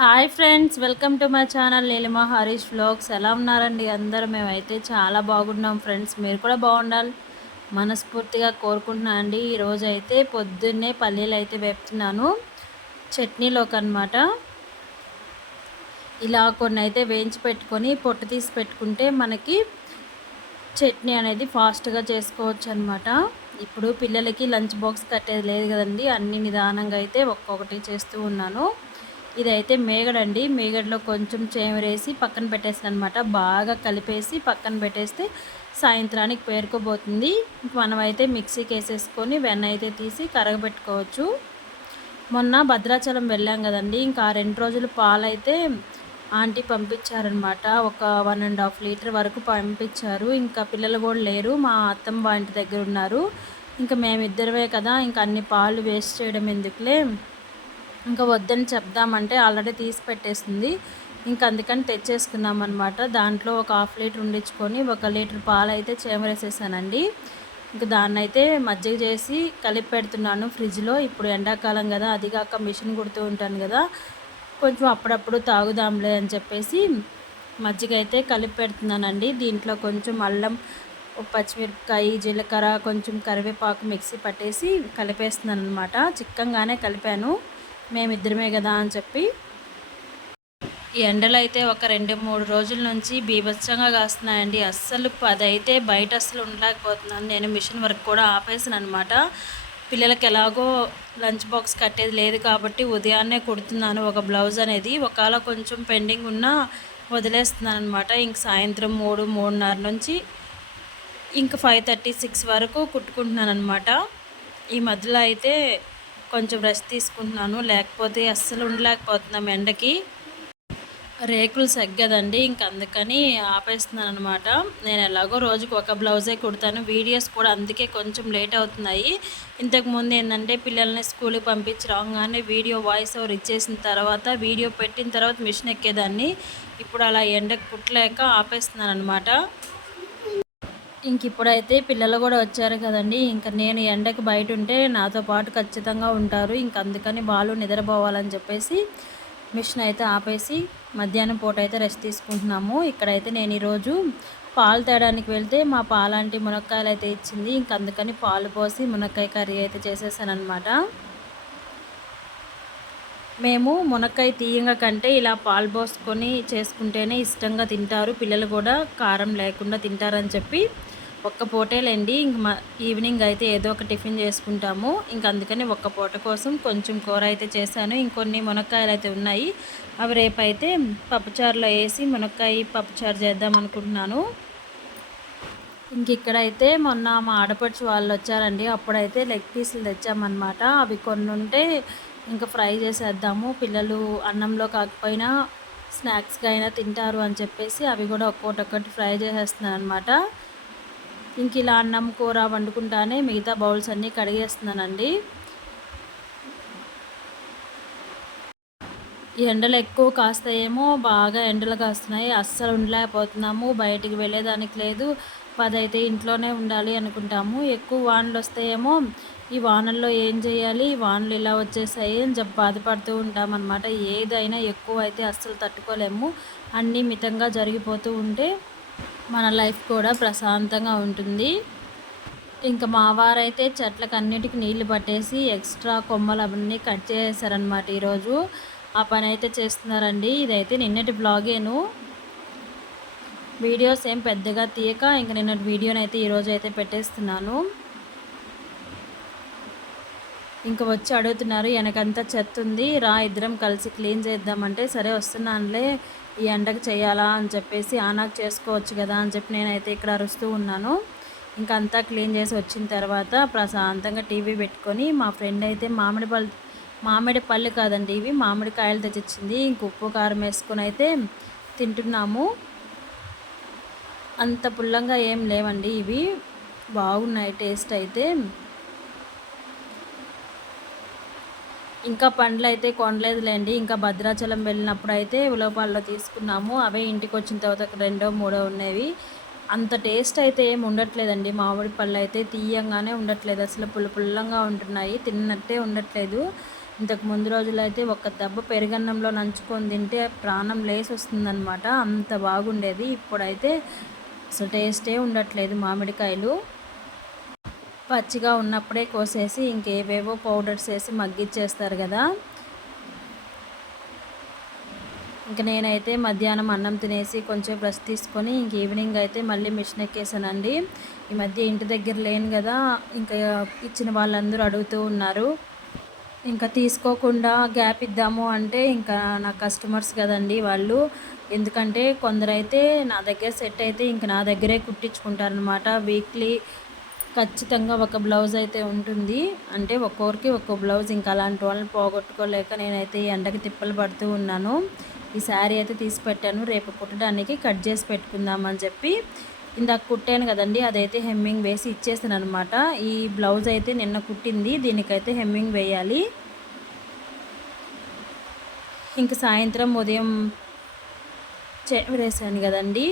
Hi friends, welcome to my channel Neelima Harish vlogs. ఎలా ఉన్నారండి అందరూ? మేమైతే చాలా బాగున్నాం ఫ్రెండ్స్. మీరు కూడా బాగుండాలి మనస్ఫూర్తిగా కోరుకుంటున్నా అండి. ఈరోజు అయితే పొద్దున్నే పల్లీలు అయితే వేపుతున్నాను చట్నీలోకి అనమాట. ఇలా కొన్ని అయితే వేయించి పెట్టుకొని పొట్టు తీసి పెట్టుకుంటే మనకి చట్నీ అనేది ఫాస్ట్గా చేసుకోవచ్చు అనమాట. ఇప్పుడు పిల్లలకి లంచ్ బాక్స్ కట్టేది లేదు కదండి, అన్ని నిదానంగా అయితే ఒక్కొక్కటి చేస్తూ ఉన్నాను. ఇదైతే మేగడండి. మేగడలో కొంచెం చేమరేసి పక్కన పెట్టేసాను అనమాట. బాగా కలిపేసి పక్కన పెట్టేస్తే సాయంత్రానికి పేరుకోబోతుంది. మనమైతే మిక్సీకి వేసేసుకొని వెన్న అయితే తీసి కరగబెట్టుకోవచ్చు. మొన్న భద్రాచలం వెళ్ళాం కదండి, ఇంకా 2 రోజులు పాలైతే ఆంటీ పంపించారనమాట. ఒక 1.5 లీటర్ వరకు పంపించారు. ఇంకా పిల్లలు కూడా లేరు, మా అత్తమ్మ వాళ్ళ ఇంటి దగ్గర ఉన్నారు. ఇంకా మేమిద్దరమే కదా, ఇంకా అన్ని పాలు వేస్ట్ చేయడం ఎందుకులే, ఇంకా వద్దని చెప్దామంటే ఆల్రెడీ తీసి పెట్టేసింది. ఇంకా అందుకని తెచ్చేసుకున్నాం అనమాట. దాంట్లో ఒక 1/2 లీటర్ ఉండించుకొని 1 లీటర్ పాలు అయితే చేమరేసేసానండి. ఇంకా దాన్నైతే మజ్జిగ చేసి కలిపి పెడుతున్నాను ఫ్రిడ్జ్లో. ఇప్పుడు ఎండాకాలం కదా, అదిగాక మిషన్ కుడుతూ ఉంటాను కదా, కొంచెం అప్పుడప్పుడు తాగుదాంలే అని చెప్పేసి మజ్జిగ అయితే కలిపి పెడుతున్నానండి. దీంట్లో కొంచెం అల్లం, పచ్చిమిరపకాయ, జీలకర్ర, కొంచెం కరివేపాకు మిక్సీ పట్టేసి కలిపేస్తున్నాను అనమాట. చిక్కంగానే కలిపాను, మేమిద్దరమే కదా అని చెప్పి. ఈ ఎండలు అయితే ఒక 2-3 రోజుల నుంచి బీభత్సంగా కాస్తున్నాయండి. అస్సలు 10 అయితే బయట అస్సలు ఉండలేకపోతున్నాను. నేను మిషన్ వర్క్ కూడా ఆపేసాను అనమాట. పిల్లలకి ఎలాగో లంచ్ బాక్స్ కట్టేది లేదు కాబట్టి ఉదయాన్నే కుడుతున్నాను ఒక బ్లౌజ్ అనేది. ఒకవేళ కొంచెం పెండింగ్ ఉన్నా వదిలేస్తున్నాను అనమాట. ఇంక సాయంత్రం 3-3:30 నుంచి ఇంక 5:30-6 వరకు కుట్టుకుంటున్నాను అనమాట. ఈ మధ్యలో అయితే కొంచెం రెస్ట్ తీసుకుంటున్నాను, లేకపోతే అస్సలు ఉండలేకపోతున్నాం ఎండకి. రేకులు సగ్గదండి, ఇంక అందుకని ఆపేస్తున్నాను అనమాట. నేను ఎలాగో రోజుకు ఒక బ్లౌజే కుడతాను. వీడియోస్ కూడా అందుకే కొంచెం లేట్ అవుతున్నాయి. ఇంతకుముందు ఏంటంటే పిల్లల్ని స్కూల్కి పంపించి రాగానే వీడియో వాయిస్ ఓవర్ ఇచ్చేసిన తర్వాత వీడియో పెట్టిన తర్వాత మిషన్ ఎక్కేదాన్ని. ఇప్పుడు అలా ఎండకు కుట్టలేక ఆపేస్తున్నాను అనమాట. ఇంక ఇప్పుడైతే పిల్లలు కూడా వచ్చారు కదండి, ఇంకా నేను ఎండకు బయట ఉంటే నాతో పాటు ఖచ్చితంగా ఉంటారు. ఇంక అందుకని వాళ్ళు నిద్రపోవాలని చెప్పేసి మిషన్ అయితే ఆపేసి మధ్యాహ్నం పూట అయితే రెస్ట్ తీసుకుంటున్నాము. ఇక్కడైతే నేను ఈరోజు పాలు తేడానికి వెళ్తే మా పాలాంటి మునక్కాయలు అయితే ఇచ్చింది. ఇంక అందుకని పాలు పోసి మునక్కాయ కర్రీ అయితే చేసేసాను అనమాట. మేము మునక్కాయ తీయంగా కంటే ఇలా పాలు పోసుకొని చేసుకుంటేనే ఇష్టంగా తింటారు పిల్లలు కూడా, కారం లేకుండా తింటారని చెప్పి ఒక్క పూటేలేండి. ఇంక ఈవినింగ్ అయితే ఏదో ఒక టిఫిన్ చేసుకుంటాము. ఇంక అందుకని ఒక్క పూట కోసం కొంచెం కూర అయితే చేశాను. ఇంకొన్ని మునక్కాయలు అయితే ఉన్నాయి, అవి రేపైతే పప్పుచారులో వేసి మునక్కాయ పప్పుచారు చేద్దాం అనుకుంటున్నాను. ఇంక ఇక్కడైతే మొన్న మా ఆడపడుచు వాళ్ళు వచ్చారండి, అప్పుడైతే లెగ్ పీసులు తెచ్చామన్నమాట. అవి కొన్ని ఉంటే ఇంకా ఫ్రై చేసేద్దాము, పిల్లలు అన్నంలో కాకపోయినా స్నాక్స్గా అయినా తింటారు అని చెప్పేసి అవి కూడా ఒక్కొక్కటి ఫ్రై చేసేస్తున్నాను అనమాట. ఇంక ఇలా అన్నం కూర వండుకుంటానే మిగతా బౌల్స్ అన్నీ కడిగేస్తున్నానండి. ఈ ఎండలు ఎక్కువ కాస్తాయేమో, బాగా ఎండలు కాస్తున్నాయి, అస్సలు ఉండలేకపోతున్నాము. బయటికి వెళ్ళేదానికి లేదు. 10 అయితే ఇంట్లోనే ఉండాలి అనుకుంటాము. ఎక్కువ వానలు వస్తాయేమో, ఈ వానల్లో ఏం చేయాలి, వానలు ఇలా వచ్చేసాయి అని చెప్పి బాధపడుతూ ఉంటామన్నమాట. ఏదైనా ఎక్కువ అయితే అస్సలు తట్టుకోలేము. అన్నీ మితంగా జరిగిపోతూ ఉంటే మన లైఫ్ కూడా ప్రశాంతంగా ఉంటుంది. ఇంకా మా వారైతే చెట్లకు అన్నిటికీ నీళ్లు పట్టేసి ఎక్స్ట్రా కొమ్మలు అవన్నీ కట్ చేసేసారనమాట ఈరోజు. ఆ పని అయితే చేస్తున్నారండి. ఇదైతే నిన్నటి బ్లాగేను, వీడియోస్ ఏం పెద్దగా తీయక ఇంక నిన్నటి వీడియోనైతే ఈరోజు అయితే పెట్టేస్తున్నాను. ఇంకా వచ్చి అడుగుతున్నారు, వెనకంతా చెత్త ఉంది, రా ఇద్దరం కలిసి క్లీన్ చేద్దామంటే సరే వస్తున్నానులే, ఈ ఎండకు చేయాలా అని చెప్పేసి ఆనాకు చేసుకోవచ్చు కదా అని చెప్పి నేనైతే ఇక్కడ అరుస్తూ ఉన్నాను. ఇంకా అంతా క్లీన్ చేసి వచ్చిన తర్వాత ప్రశాంతంగా టీవీ పెట్టుకొని మా ఫ్రెండ్ అయితే మామిడి పళ్ళు కాదండి ఇవి మామిడికాయలు తెచ్చిచ్చింది. ఇంక ఉప్పు కారం వేసుకొని అయితే తింటున్నాము. అంత పుల్లంగా ఏం లేవండి, ఇవి బాగున్నాయి టేస్ట్ అయితే. ఇంకా పండ్లు అయితే కొనలేదులేండి, ఇంకా భద్రాచలం వెళ్ళినప్పుడు అయితే ఉలవపాల్లో తీసుకున్నాము. అవే ఇంటికి వచ్చిన తర్వాత 2-3 ఉన్నవి. అంత టేస్ట్ అయితే ఏమి ఉండట్లేదండి. మామిడి పళ్ళు అయితే తీయంగానే ఉండట్లేదు, అసలు పుల్లంగా ఉంటున్నాయి, తిన్నట్టే ఉండట్లేదు. ఇంతకు ముందు రోజుల్లో అయితే ఒక దెబ్బ పెరుగన్నంలో నంచుకొని తింటే ప్రాణం లేసి వస్తుందనమాట, అంత బాగుండేది. ఇప్పుడైతే అసలు టేస్టే ఉండట్లేదు మామిడికాయలు. పచ్చిగా ఉన్నప్పుడే కోసేసి ఇంకేవేవో పౌడర్స్ వేసి మగ్గిచ్చేస్తారు కదా. ఇంక నేనైతే మధ్యాహ్నం అన్నం తినేసి కొంచెం రెస్ట్ తీసుకొని ఇంక ఈవినింగ్ అయితే మళ్ళీ మిషన్ ఎక్కేసానండి. ఈ మధ్య ఇంటి దగ్గర లేను కదా, ఇంకా ఇచ్చిన వాళ్ళందరూ అడుగుతూ ఉన్నారు. ఇంకా తీసుకోకుండా గ్యాప్ ఇద్దాము అంటే ఇంకా నా కస్టమర్స్ కదండి వాళ్ళు. ఎందుకంటే కొందరైతే నా దగ్గర సెట్ అయితే ఇంక నా దగ్గరే కుట్టించుకుంటారనమాట. వీక్లీ ఖచ్చితంగా ఒక బ్లౌజ్ అయితే ఉంటుంది. అంటే ఒక్కొక్కరికి ఒక్కో బ్లౌజ్. ఇంకా అలాంటి వాళ్ళని పోగొట్టుకోలేక నేనైతే ఈ ఎండకి తిప్పలు పడుతూ ఉన్నాను. ఈ శారీ అయితే తీసి పెట్టాను, రేపు కుట్టడానికి కట్ చేసి పెట్టుకుందామని చెప్పి. ఇందాక కుట్టాను కదండి, అదైతే హెమ్మింగ్ వేసి ఇచ్చేసాను అనమాట. ఈ బ్లౌజ్ అయితే నిన్న కుట్టింది, దీనికైతే హెమ్మింగ్ వేయాలి. ఇంక సాయంత్రం ఉదయం వేసాను కదండి,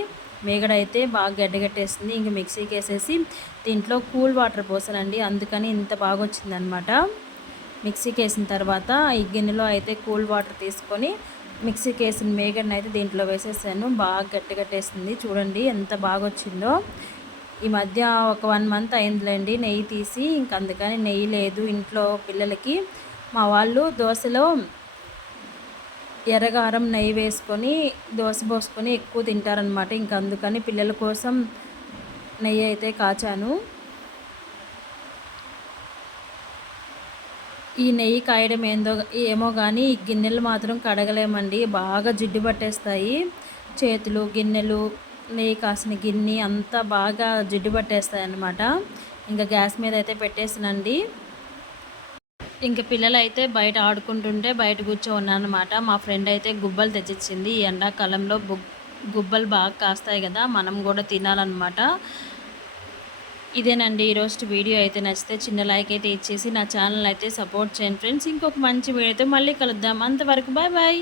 మేగడ అయితే బాగా గడ్డగట్టేసింది. ఇంక మిక్సీకి వేసేసి దీంట్లో కూల్ వాటర్ పోసానండి, అందుకని ఇంత బాగా వచ్చిందనమాట. మిక్సీకి వేసిన తర్వాత ఈ గిన్నెలో అయితే కూల్ వాటర్ తీసుకొని మిక్సీకి వేసిన మేగడని అయితే దీంట్లో వేసేసాను. బాగా గట్టిగట్టేసింది, చూడండి ఎంత బాగా వచ్చిందో. ఈ మధ్య ఒక 1 మంత్ అయిందిలేండి నెయ్యి తీసి, ఇంక అందుకని నెయ్యి లేదు ఇంట్లో పిల్లలకి. మా వాళ్ళు దోశలో ఎర్రగారం నెయ్యి వేసుకొని దోశ పోసుకొని ఎక్కువ తింటారనమాట. ఇంక అందుకని పిల్లల కోసం నెయ్యి అయితే కాచాను. ఈ నెయ్యి కాయడం ఏమో కానీ ఈ గిన్నెలు మాత్రం కడగలేమండి, బాగా జిడ్డు పట్టేస్తాయి. చేతులు, గిన్నెలు, నెయ్యి కాసిన గిన్నె అంతా బాగా జిడ్డు పట్టేస్తాయి అన్నమాట. ఇంకా గ్యాస్ మీద అయితే పెట్టేసినండి. ఇంక పిల్లలైతే బయట ఆడుకుంటుంటే బయట కూర్చోన్నానమాట. మా ఫ్రెండ్ అయితే గుబ్బలు తెచ్చిచ్చింది. ఈ ఎండాకాలంలో గుబ్బలు బాగా కాస్తాయి కదా, మనం కూడా తినాలన్నమాట. ఇదేనండి ఈరోజు వీడియో. అయితే నచ్చితే చిన్న లైక్ అయితే ఇచ్చేసి నా ఛానల్ అయితే సపోర్ట్ చేయండి ఫ్రెండ్స్. ఇంకొక మంచి వీడియోతో మళ్ళీ కలుద్దాం. అంతవరకు బాయ్ బాయ్.